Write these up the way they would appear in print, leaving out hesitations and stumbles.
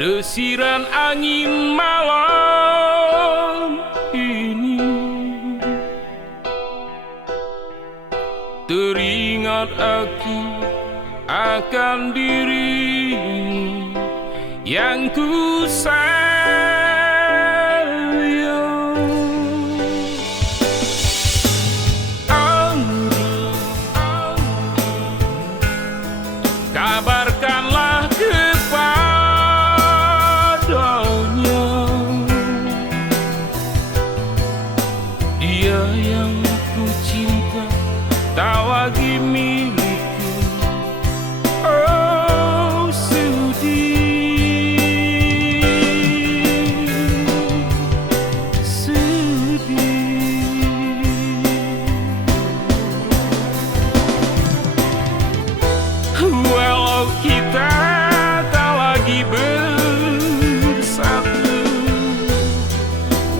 Desiran angin malam ini, teringat aku akan dirimu yang ku sayang. Kabarkanlah kepadanya, dia yang ku cinta tak lagi milikku. Oh sedih, sedih. Walau kita tak lagi bersatu,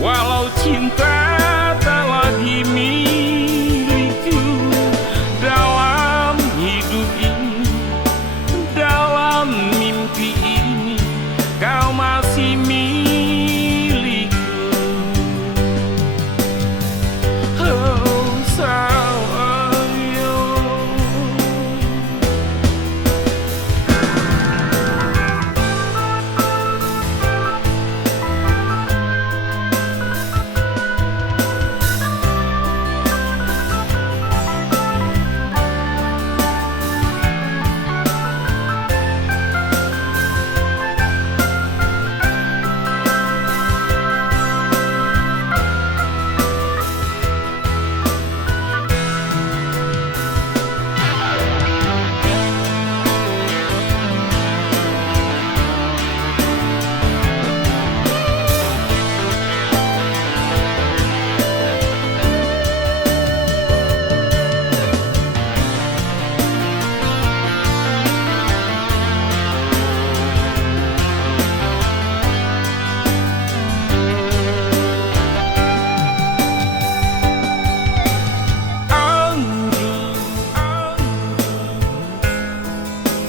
walau cinta tak lagi milikku, dalam hidup ini, dalam mimpi ini, kau masih milikku. Oh sayang,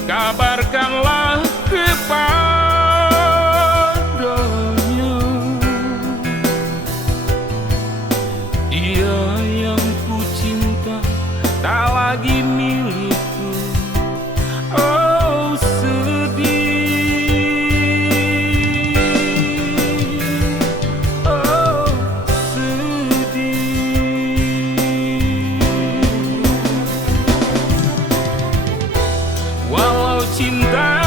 kabarkanlah kepadanya, dia yang ku cinta tak lagi milikku. Oh sedih, oh sedih. Walau cinta